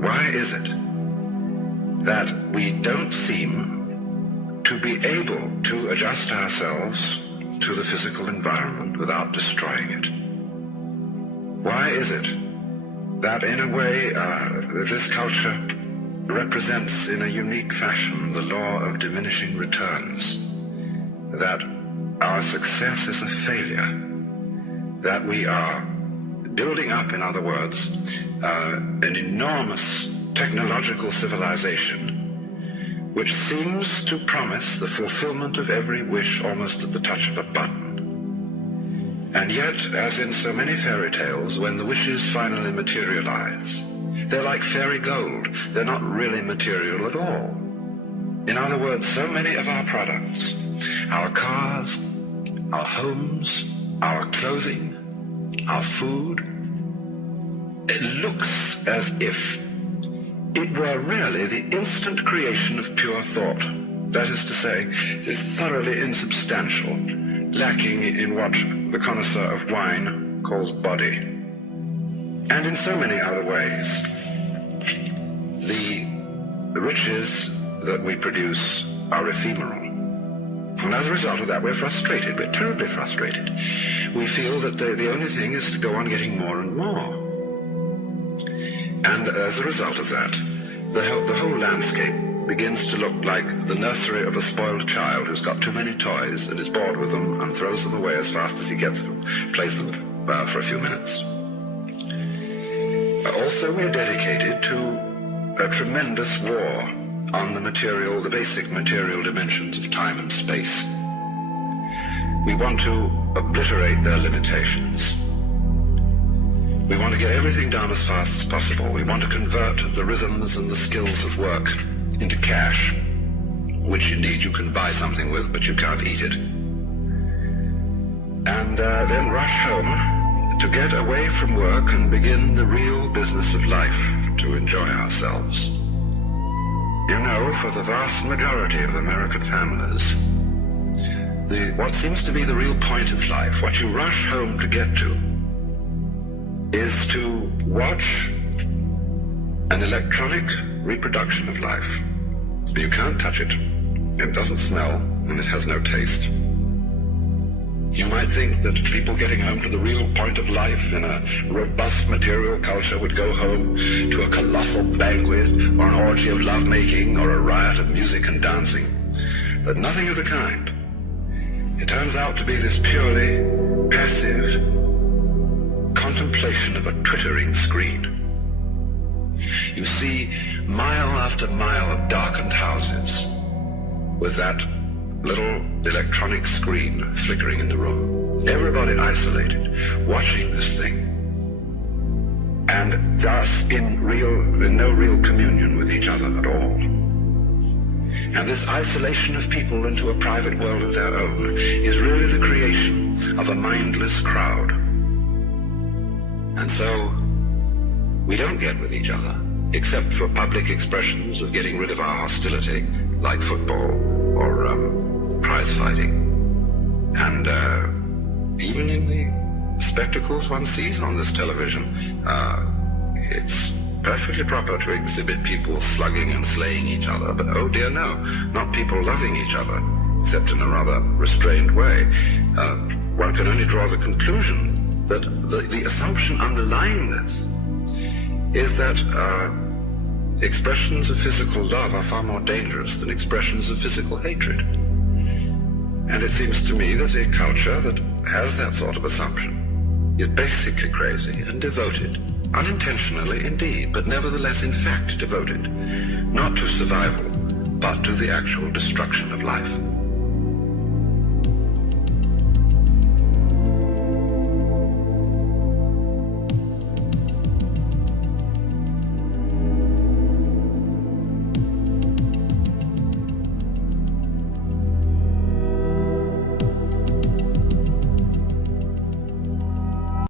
Why is it that we don't seem to be able to adjust ourselves to the physical environment without destroying it? Why is it that in a way this culture represents in a unique fashion the law of diminishing returns, that our success is a failure, that we are building up, in other words, an enormous technological civilization which seems to promise the fulfillment of every wish almost at the touch of a button. And yet, as in so many fairy tales, when the wishes finally materialize, they're like fairy gold. They're not really material at all. In other words, so many of our products, our cars, our homes, our clothing, our food, it looks as if it were really the instant creation of pure thought. That is to say, it is thoroughly insubstantial, lacking in what the connoisseur of wine calls body. And in so many other ways, the riches that we produce are ephemeral. And as a result of that, we're frustrated. We're terribly frustrated. We feel that the only thing is to go on getting more and more. And as a result of that, the whole landscape begins to look like the nursery of a spoiled child who's got too many toys and is bored with them and throws them away as fast as he gets them, plays them for a few minutes. Also, we're dedicated to a tremendous war on the basic material dimensions of time and space. We want to obliterate their limitations. We want to get everything done as fast as possible. We want to convert the rhythms and the skills of work into cash, which indeed you can buy something with, but you can't eat it. And then rush home to get away from work and begin the real business of life, to enjoy ourselves. You know, for the vast majority of American families, what seems to be the real point of life, what you rush home to get to, is to watch an electronic reproduction of life. You can't touch it. It doesn't smell, and it has no taste. You might think that people getting home to the real point of life in a robust material culture would go home to a colossal banquet or an orgy of lovemaking or a riot of music and dancing. But nothing of the kind. It turns out to be this purely passive contemplation of a twittering screen. You see mile after mile of darkened houses with that little electronic screen flickering in the room. Everybody isolated, watching this thing, and thus in no real communion with each other at all. And this isolation of people into a private world of their own is really the creation of a mindless crowd. And so we don't get with each other, except for public expressions of getting rid of our hostility, like football or prize fighting. And even in the spectacles one sees on this television, it's perfectly proper to exhibit people slugging and slaying each other, but oh dear no, not people loving each other, except in a rather restrained way. One can only draw the conclusion that the assumption underlying this is that expressions of physical love are far more dangerous than expressions of physical hatred. And it seems to me that a culture that has that sort of assumption is basically crazy and devoted, unintentionally indeed, but nevertheless in fact devoted, not to survival, but to the actual destruction of life.